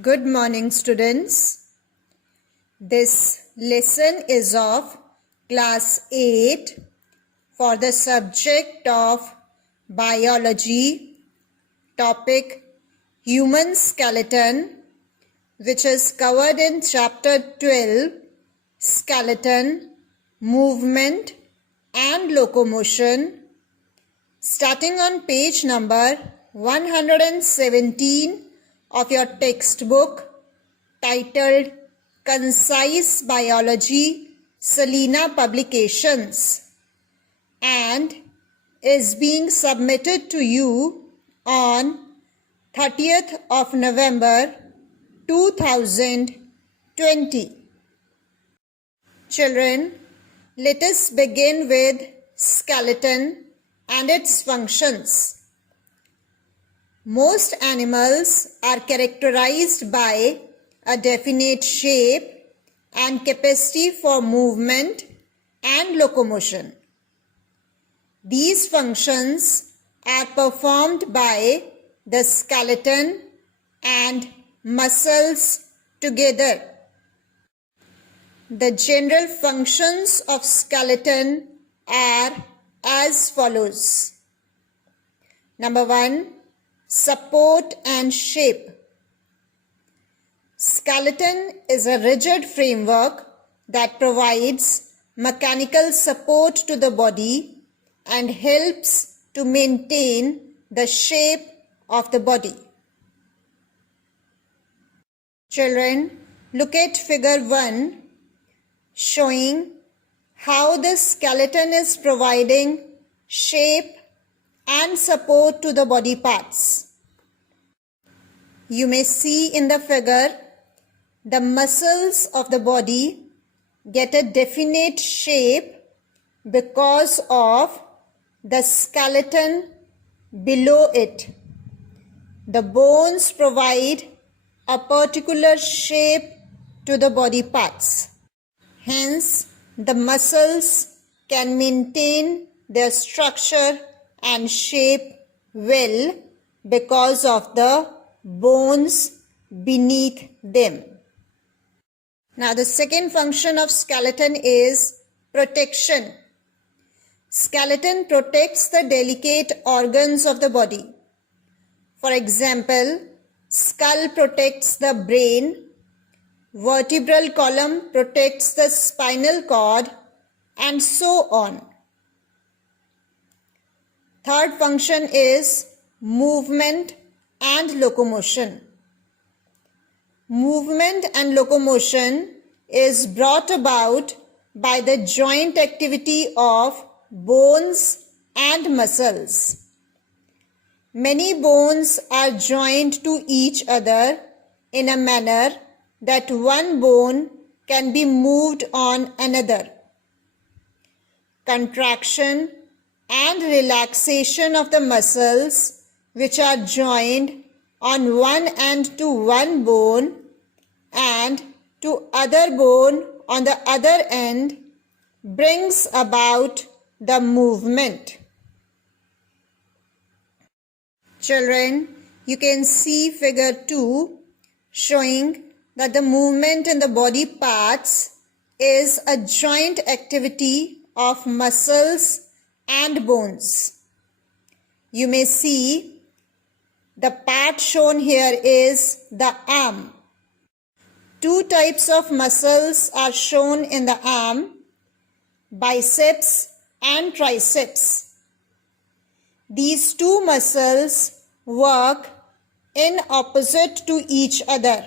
Good morning, students. This lesson is of class 8 for the subject of biology, topic human skeleton, which is covered in chapter 12, skeleton, movement and locomotion, starting on page number 117 of your textbook titled Concise Biology, Selena Publications, and is being submitted to you on 30th of November 2020. Children, let us begin with skeleton and its functions. Most animals are characterized by a definite shape and capacity for movement and locomotion. These functions are performed by the skeleton and muscles together. The general functions of skeleton are as follows. Number 1. Support and shape. Skeleton is a rigid framework that provides mechanical support to the body and helps to maintain the shape of the body. Children, look at figure 1 showing how the skeleton is providing shape and support to the body parts. You may see in the figure the muscles of the body get a definite shape because of the skeleton below it. The bones provide a particular shape to the body parts. Hence, the muscles can maintain their structure and shape well because of the bones beneath them. Now, the second function of skeleton is protection. Skeleton protects the delicate organs of the body. For example, skull protects the brain, vertebral column protects the spinal cord, and so on. Third function is movement and locomotion. Movement and locomotion is brought about by the joint activity of bones and muscles. Many bones are joined to each other in a manner that one bone can be moved on another. Contraction and relaxation of the muscles which are joined on one end to one bone and to other bone on the other end brings about the movement. Children, you can see figure 2 showing that the movement in the body parts is a joint activity of muscles and bones. You may see the part shown here is the arm. Two types of muscles are shown in the arm, biceps and triceps. These two muscles work in opposite to each other.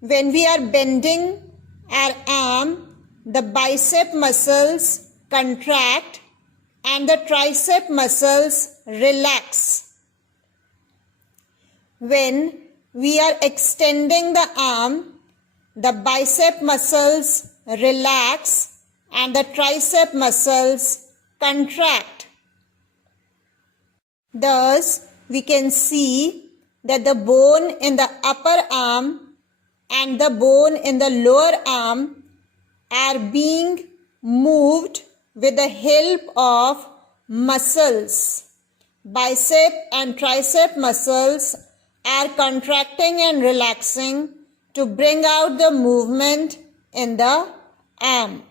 When we are bending our arm, the bicep muscles contract and the tricep muscles relax. When we are extending the arm, the bicep muscles relax and the tricep muscles contract. Thus, we can see that the bone in the upper arm and the bone in the lower arm are being moved with the help of muscles. Bicep and tricep muscles are contracting and relaxing to bring out the movement in the arm.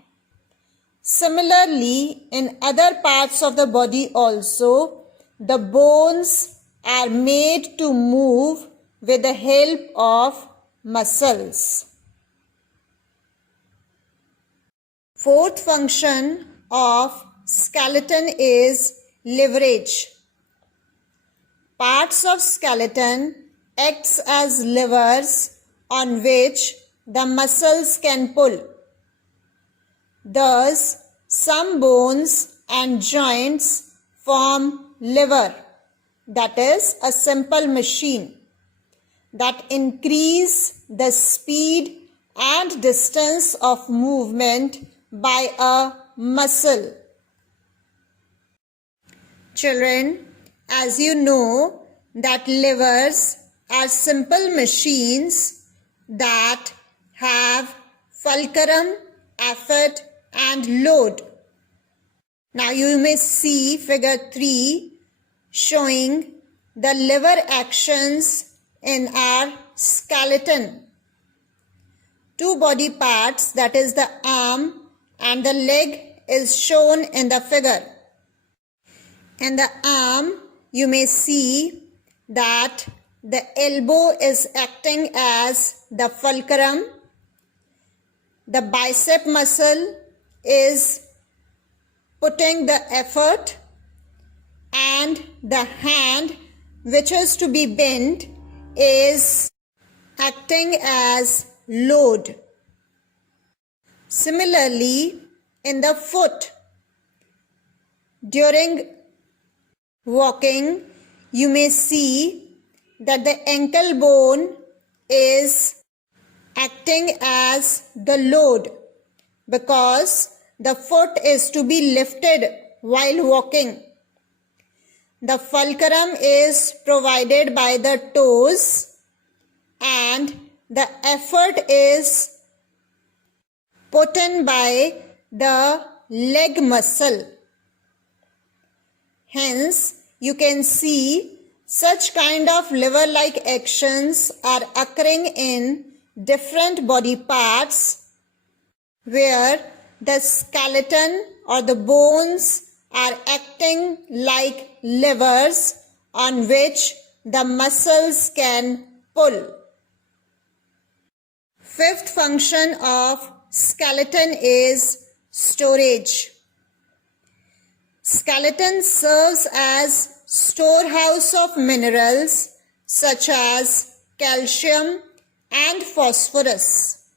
Similarly, in other parts of the body also, the bones are made to move with the help of muscles. Fourth function of skeleton is leverage. Parts of skeleton acts as levers on which the muscles can pull. Thus, some bones and joints form lever, that is a simple machine, that increase the speed and distance of movement by a muscle. Children, as you know that levers are simple machines that have fulcrum, effort and load. Now you may see figure 3 showing the lever actions in our skeleton. Two body parts, that is the arm and the leg, is shown in the figure. In the arm, you may see that the elbow is acting as the fulcrum. The bicep muscle is putting the effort, and the hand, which is to be bent, is acting as load. Similarly, in the foot, during walking, you may see that the ankle bone is acting as the load because the foot is to be lifted while walking. The fulcrum is provided by the toes and the effort is put in by the leg muscle. Hence, you can see such kind of lever-like actions are occurring in different body parts where the skeleton or the bones are acting like levers on which the muscles can pull. Fifth function of skeleton is storage. Skeleton serves as storehouse of minerals such as calcium and phosphorus.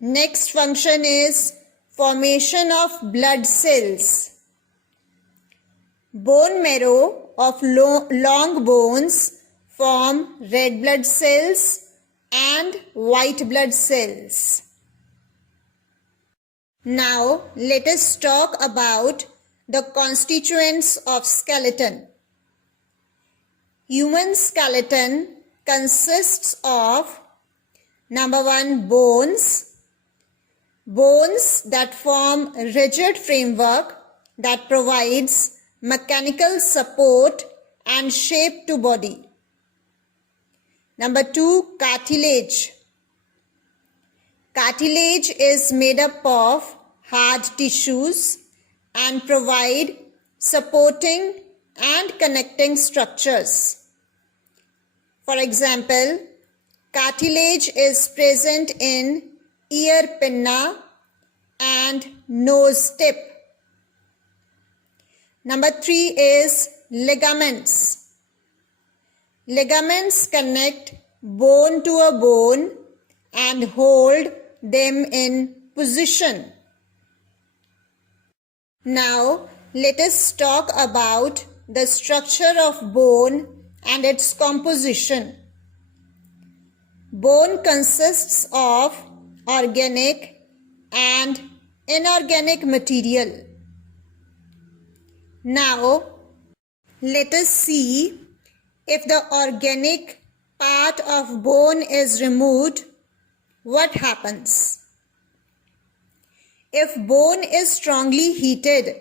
Next function is formation of blood cells. Bone marrow of long bones form red blood cells and white blood cells. Now let us talk about the constituents of skeleton. Human skeleton consists of number 1, bones. Bones that form rigid framework that provides mechanical support and shape to body. Number 2, cartilage. Cartilage is made up of hard tissues and provide supporting and connecting structures. For example, cartilage is present in ear pinna and nose tip. Number 3 is ligaments. Ligaments connect bone to a bone and hold them in position. Now let us talk about the structure of bone and its composition. Bone consists of organic and inorganic material. Now let us see if the organic part of bone is removed, what happens? If bone is strongly heated,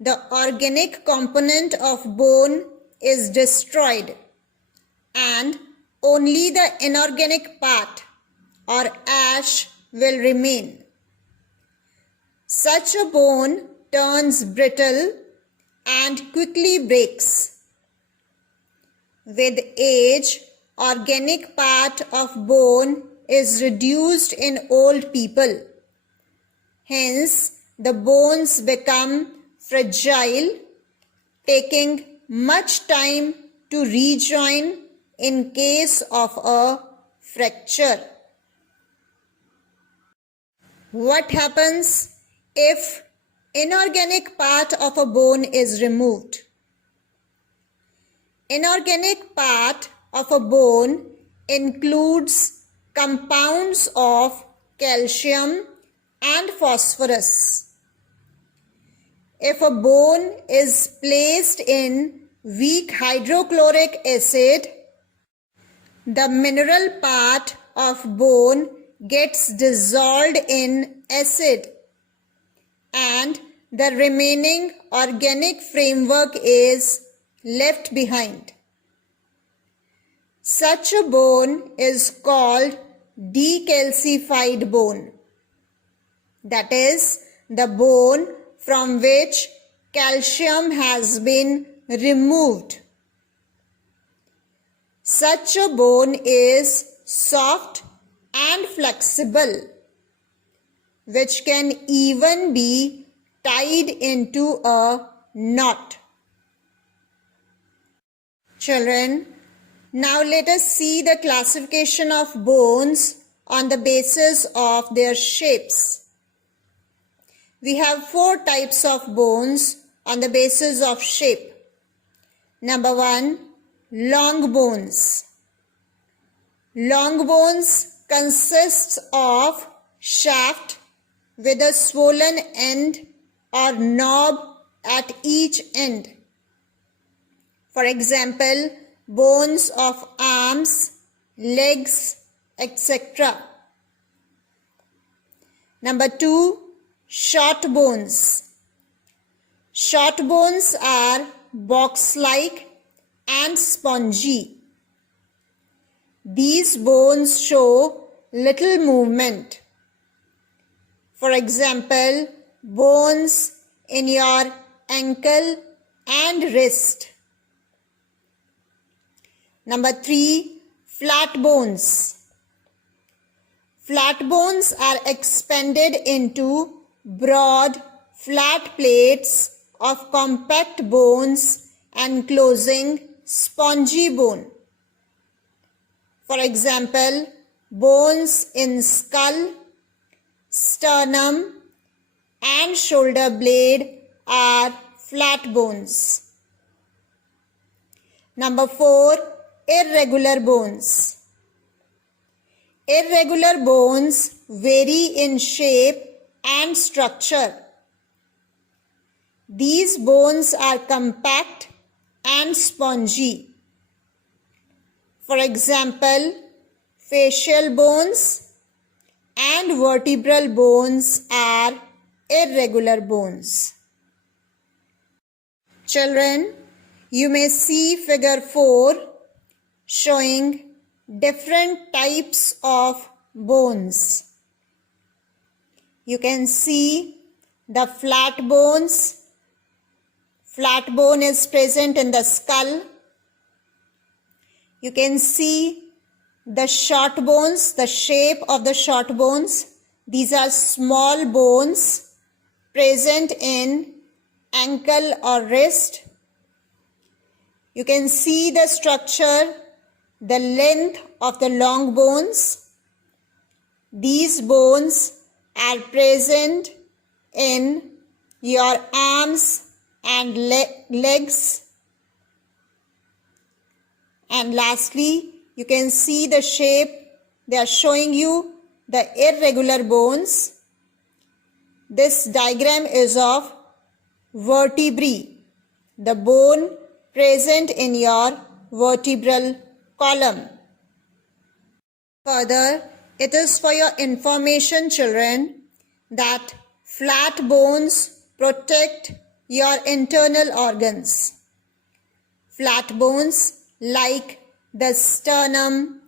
the organic component of bone is destroyed. and only the inorganic part or ash will remain. Such a bone turns brittle and quickly breaks. With age, organic part of bone is reduced in old people. Hence, the bones become fragile, taking much time to rejoin in case of a fracture. What happens if inorganic part of a bone is removed? Inorganic part of a bone includes compounds of calcium and phosphorus. If a bone is placed in weak hydrochloric acid, the mineral part of bone gets dissolved in acid and the remaining organic framework is left behind. Such a bone is called decalcified bone. That is, the bone from which calcium has been removed. Such a bone is soft and flexible, which can even be tied into a knot. Children, now let us see the classification of bones on the basis of their shapes. We have 4 types of bones on the basis of shape. Number 1, long bones. Long bones consists of shaft with a swollen end or knob at each end. For example, bones of arms, legs, etc. Number 2, short bones. Short bones are box-like and spongy. These bones show little movement. For example, bones in your ankle and wrist. Number 3, flat bones. Flat bones are expanded into broad, flat plates of compact bones enclosing spongy bone. For example, bones in skull, sternum, and shoulder blade are flat bones. Number 4, irregular bones. Irregular bones vary in shape and structure. These bones are compact and spongy. For example, facial bones and vertebral bones are irregular bones. Children, you may see figure 4 showing different types of bones. You can see the flat bones. Flat bone is present in the skull. You can see the short bones, the shape of the short bones. These are small bones present in ankle or wrist. You can see the structure, the length of the long bones. These bones are present in your arms and legs. And lastly, you can see the shape. They are showing you the irregular bones. This diagram is of vertebrae, the bone present in your vertebral column. Further, it is for your information, children, that flat bones protect your internal organs. Flat bones like the sternum,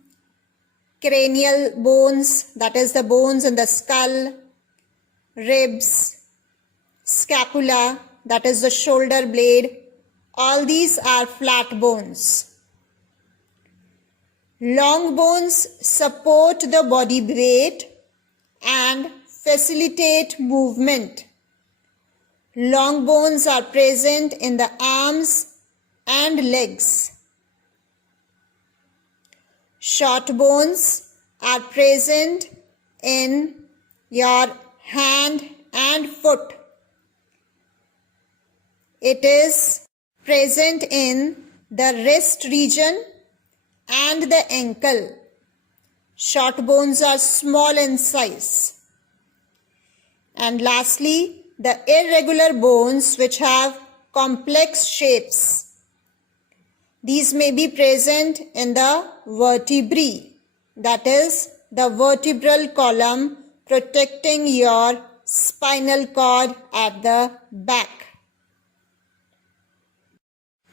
cranial bones, that is the bones in the skull, ribs, scapula, that is the shoulder blade. All these are flat bones. Long bones support the body weight and facilitate movement. Long bones are present in the arms and legs. Short bones are present in your hand and foot. It is present in the wrist region and the ankle. Short bones are small in size. And lastly, the irregular bones which have complex shapes. These may be present in the vertebrae, that is the vertebral column protecting your spinal cord at the back.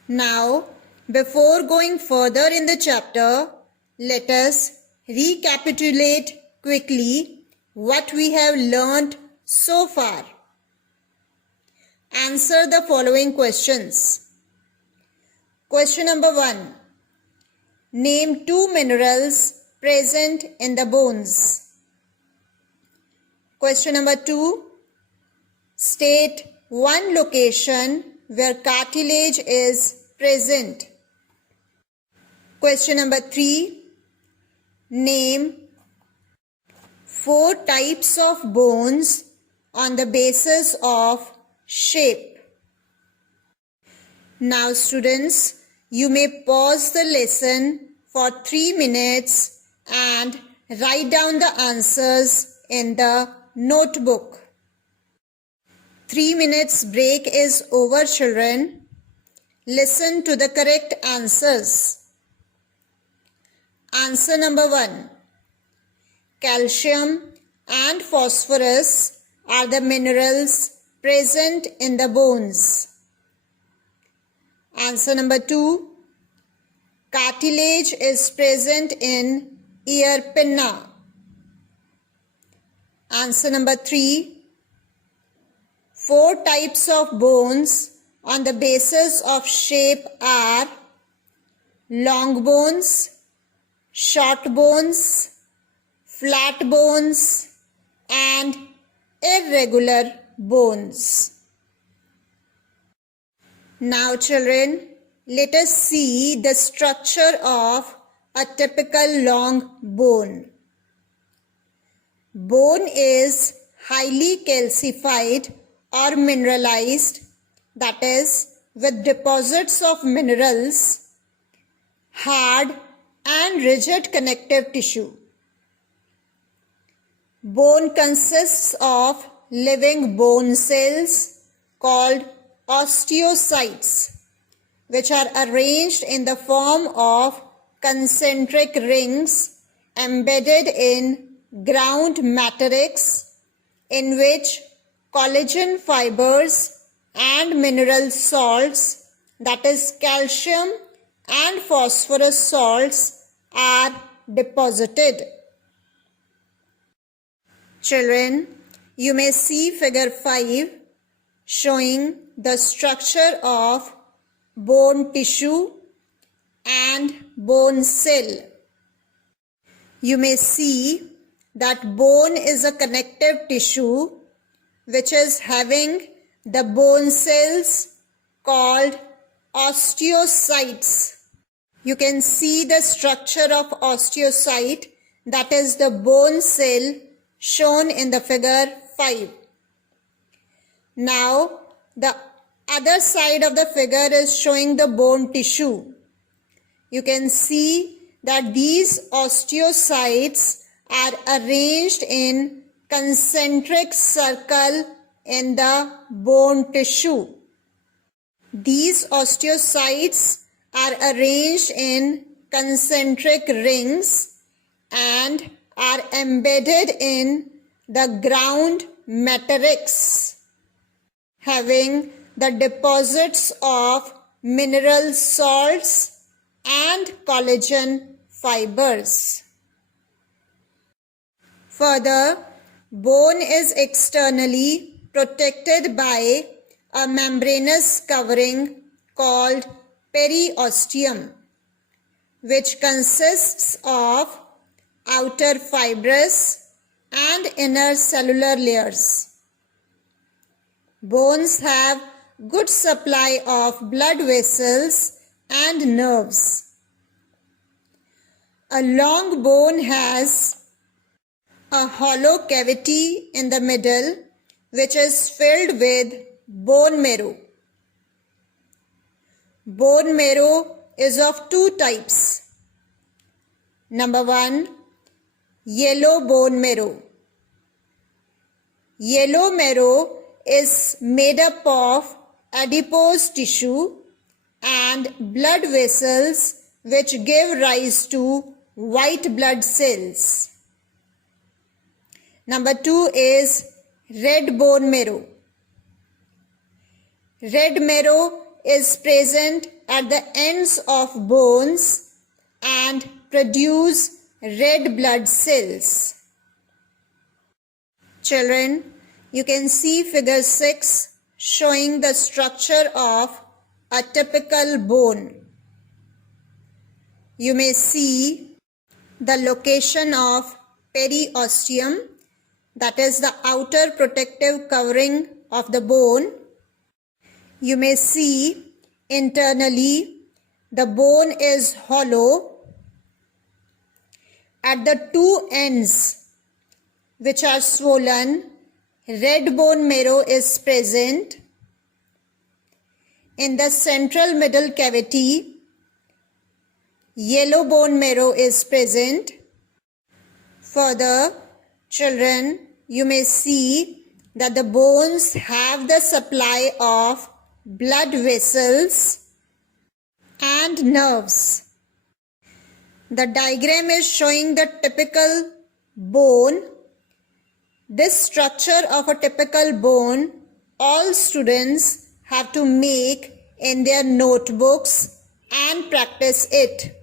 Now, before going further in the chapter, let us recapitulate quickly what we have learnt so far. Answer the following questions. Question number 1. Name 2 minerals present in the bones. Question number 2. State one location where cartilage is present. Question number 3. Name 4 types of bones on the basis of shape. Now students, you may pause the lesson for 3 minutes and write down the answers in the notebook. 3 minutes break is over, children. Listen to the correct answers. Answer number 1. Calcium and phosphorus are the minerals present in the bones. Answer number 2. Cartilage is present in ear pinna. Answer number 3. 4 types of bones on the basis of shape are long bones, short bones, flat bones, and irregular bones. Now children, let us see the structure of a typical long bone. Bone is highly calcified or mineralized, that is, with deposits of minerals, hard and rigid connective tissue. Bone consists of living bone cells called osteocytes, which are arranged in the form of concentric rings embedded in ground matrix, in which collagen fibers and mineral salts, that is calcium and phosphorus salts, are deposited. Children, you may see figure 5 showing the structure of bone tissue and bone cell. You may see that bone is a connective tissue which is having the bone cells called osteocytes. You can see the structure of osteocyte, that is the bone cell, shown in the figure 5. Now, the other side of the figure is showing the bone tissue. You can see that these osteocytes are arranged in concentric circle in the bone tissue. These osteocytes are arranged in concentric rings and are embedded in the ground matrix, having the deposits of mineral salts and collagen fibers. Further, bone is externally protected by a membranous covering called periosteum, which consists of outer fibrous and inner cellular layers. Bones have good supply of blood vessels and nerves. A long bone has a hollow cavity in the middle which is filled with bone marrow. Bone marrow is of two types. Number 1, yellow bone marrow. Yellow marrow is made up of adipose tissue and blood vessels which give rise to white blood cells. Number 2 is red bone marrow. Red marrow is present at the ends of bones and produce red blood cells. Children, you can see figure 6 showing the structure of a typical bone. You may see the location of periosteum, that is the outer protective covering of the bone. You may see internally the bone is hollow. At the two ends, which are swollen, red bone marrow is present. In the central middle cavity, yellow bone marrow is present. Further, children, you may see that the bones have the supply of blood vessels and nerves. The diagram is showing the typical bone. This structure of a typical bone, all students have to make in their notebooks and practice it.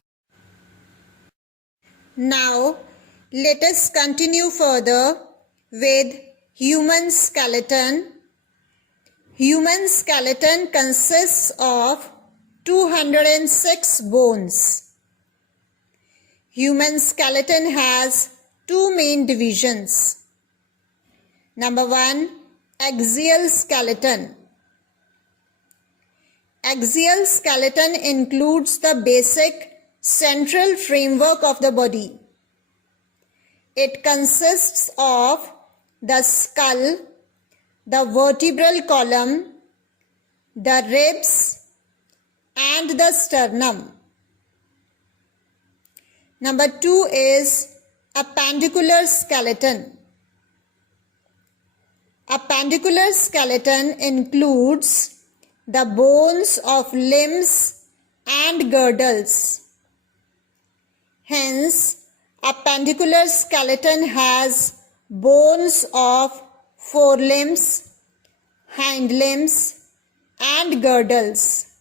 Now, let us continue further with human skeleton. Human skeleton consists of 206 bones. Human skeleton has two main divisions. Number 1, axial skeleton. Axial skeleton includes the basic central framework of the body. It consists of the skull, the vertebral column, the ribs, and the sternum. Number 2 is appendicular skeleton. Appendicular skeleton includes the bones of limbs and girdles. Hence, appendicular skeleton has bones of forelimbs, hind limbs, and girdles.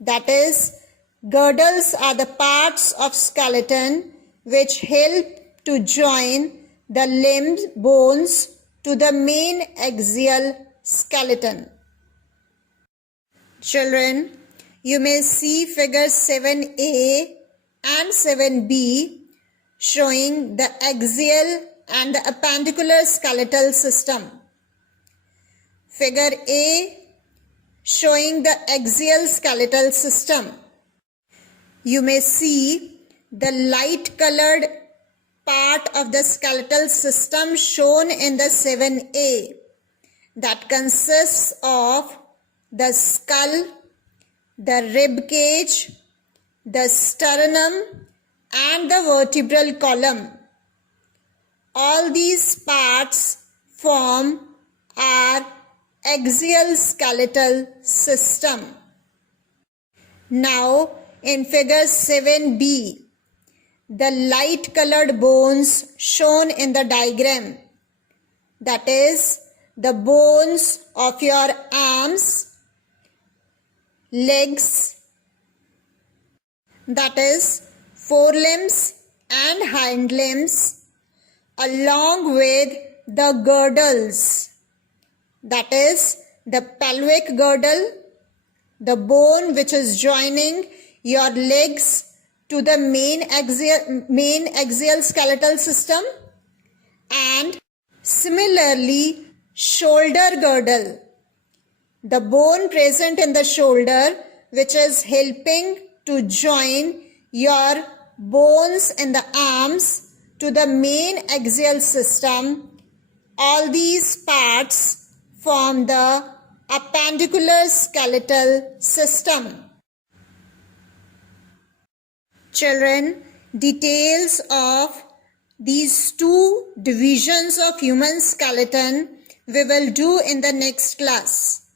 That is, girdles are the parts of skeleton which help to join the limb bones to the main axial skeleton. Children, you may see figure 7a and 7b showing the axial and the appendicular skeletal system. Figure A showing the axial skeletal system. You may see the light colored part of the skeletal system shown in the 7a, that consists of the skull, the rib cage, the sternum, and the vertebral column. All these parts form our axial skeletal system. Now, in figure 7b, the light colored bones shown in the diagram, that is, the bones of your arms, legs, that is forelimbs and hind limbs, along with the girdles, that is the pelvic girdle, the bone which is joining your legs to the main axial skeletal system, and similarly shoulder girdle, the bone present in the shoulder which is helping to join your bones in the arms to the main axial system. All these parts form the appendicular skeletal system. Children, details of these two divisions of human skeleton we will do in the next class.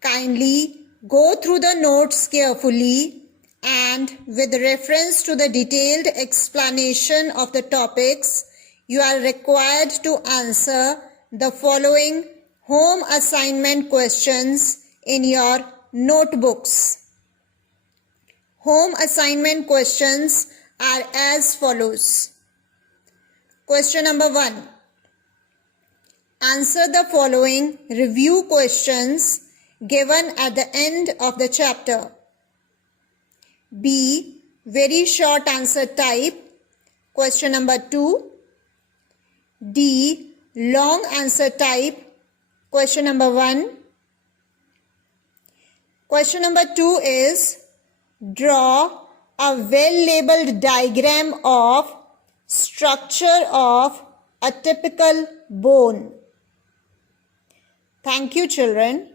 Kindly go through the notes carefully and with reference to the detailed explanation of the topics, you are required to answer the following home assignment questions in your notebooks. Home assignment questions are as follows. Question number 1. Answer the following review questions given at the end of the chapter. B. Very short answer type. Question number 2. D. Long answer type. Question number 1. Question number 2 is draw a well-labeled diagram of structure of a typical bone. Thank you, children.